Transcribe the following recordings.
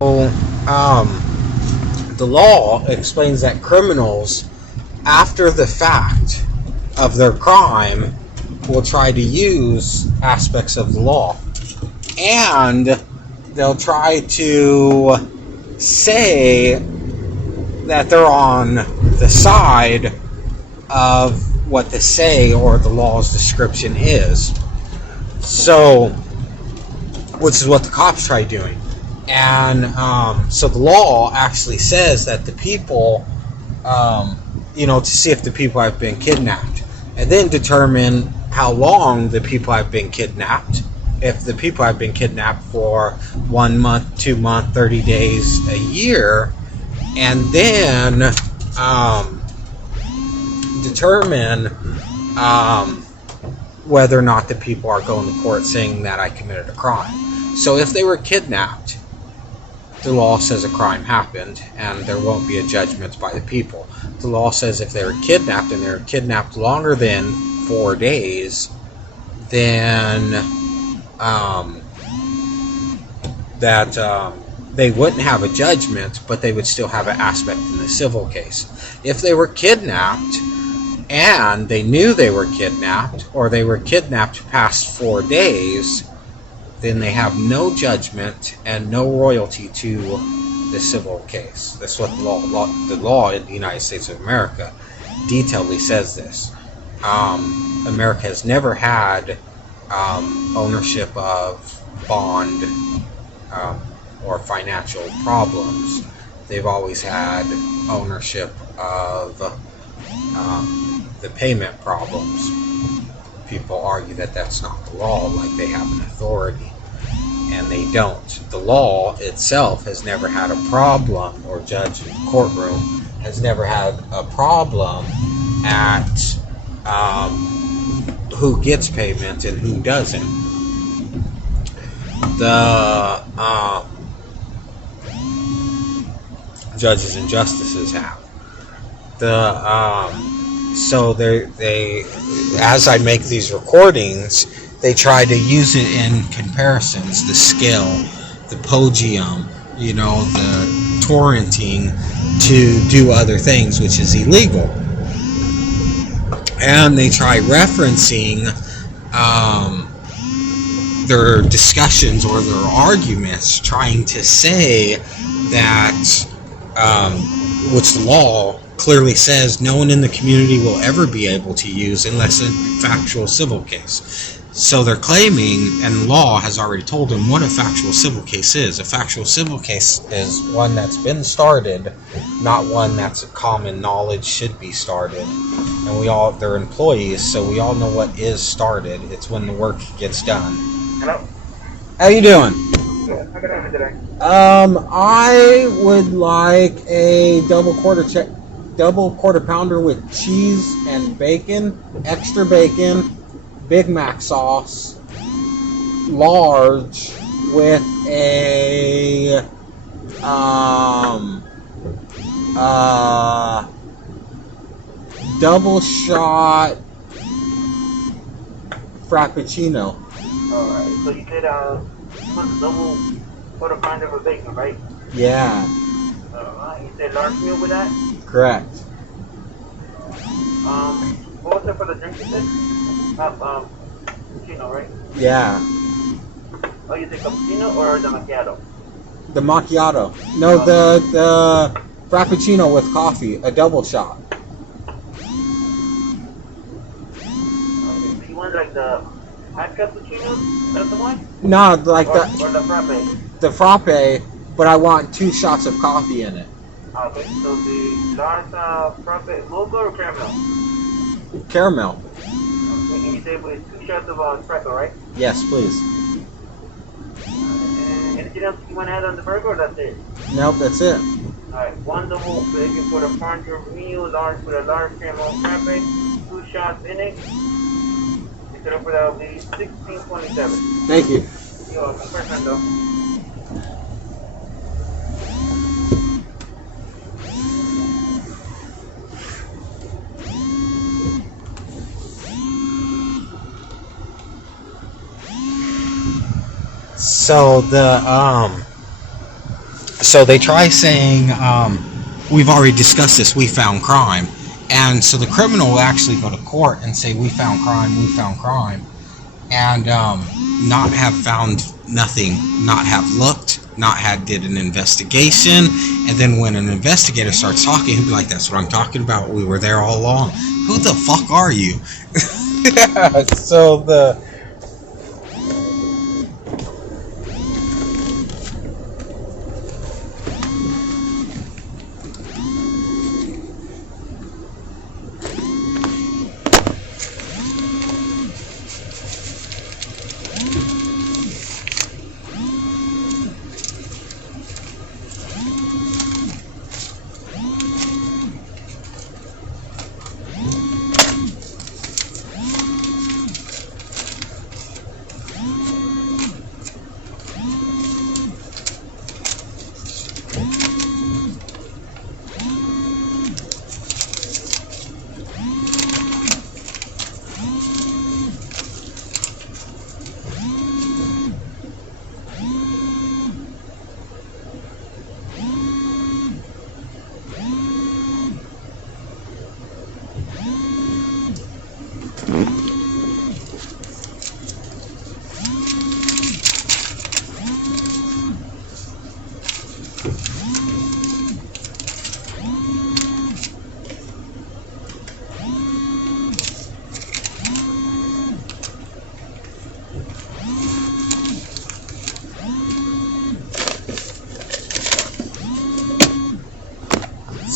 So, um, the law explains that criminals, after the fact of their crime, will try to use aspects of the law. And they'll try to say that they're on the side of what the say or the law's description is. So, which is what the cops try doing. And so the law actually says that the people, to see if the people have been kidnapped, and then determine how long the people have been kidnapped. If the people have been kidnapped for 1 month, 2 months, 30 days, a year, and then determine whether or not the people are going to court saying that I committed a crime. So if they were kidnapped, the law says a crime happened and there won't be a judgment by the people. The law says if they were kidnapped and they're kidnapped longer than 4 days, then they wouldn't have a judgment, but they would still have an aspect in the civil case. If they were kidnapped and they knew they were kidnapped, or they were kidnapped past 4 days, then they have no judgment and no royalty to the civil case. That's what the law in the United States of America detailedly says this. America has never had ownership of bond or financial problems. They've always had ownership of the payment problems. People argue that that's not the law, like they have an authority, and they don't. The law itself has never had a problem, or judge in the courtroom has never had a problem at who gets payment and who doesn't. The judges and justices have. So they, as I make these recordings, they try to use it in comparisons, the scale, the podium, the torrenting, to do other things, which is illegal. And they try referencing their discussions or their arguments, trying to say that, which the law clearly says no one in the community will ever be able to use unless a factual civil case. So they're claiming, and law has already told them what a factual civil case is. A factual civil case is one that's been started, not one that's a common knowledge should be started. And they're employees, so we all know what is started. It's when the work gets done. Hello? How you doing? Good. How can I help you today? I would like a double quarter pounder with cheese and bacon, extra bacon, Big Mac sauce, large, with a double shot frappuccino. Alright, so you said you want a double quarter pounder of bacon, right? Yeah, Alright, you said large meal with that? correct. What was it for the drink you said? Cappuccino, right? Yeah, Oh, you said cappuccino or the macchiato? the macchiato. No, the frappuccino with coffee, a double shot. Okay, so you want like the hot cappuccino? That's the one? No, like Or the frappe? the frappe, but I want 2 shots of coffee in it. Okay, so the large frappe mocha or caramel? Caramel. Okay, and you said with 2 shots of espresso, right? Yes, please. Anything else you want to add on the burger, or that's it? Nope, that's it. Alright, 1 double bacon for the pounder meal, large with a large caramel frappe, 2 shots in it. You said for that will be $16.27. Thank you. You're welcome. First time though. So the So they try saying, we've already discussed this, we found crime. And so the criminal will actually go to court and say, we found crime, and not have found nothing, not have looked, not had did an investigation. And then when an investigator starts talking, he'll be like, that's what I'm talking about, we were there all along. Who the fuck are you? Yeah, so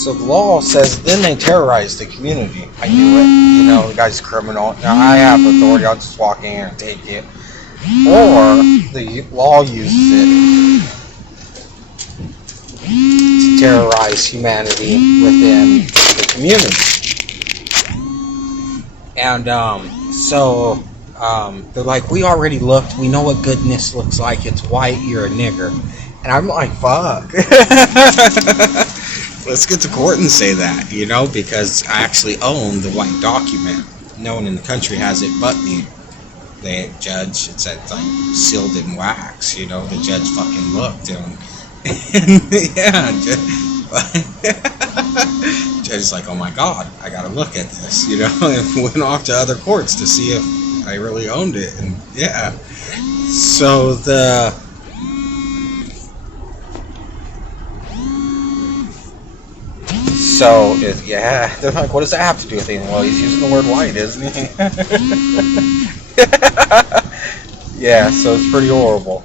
So the law says, then they terrorize the community. I knew it. You know, the guy's a criminal. Now I have authority. I'll just walk in here and take it. Or the law uses it to terrorize humanity within the community. And so they're like, we already looked. We know what goodness looks like. It's white. You're a nigger. And I'm like, fuck. Let's get to court and say that, you know, because I actually own the white document. No one in the country has it but me. The judge, it's like sealed in wax, you know. The judge fucking looked and yeah, judge's like, oh my god, I gotta look at this, you know, and went off to other courts to see if I really owned it, and yeah. So yeah, they're like, what does that have to do with anything? Well, he's using the word white, isn't he? Yeah, so it's pretty horrible.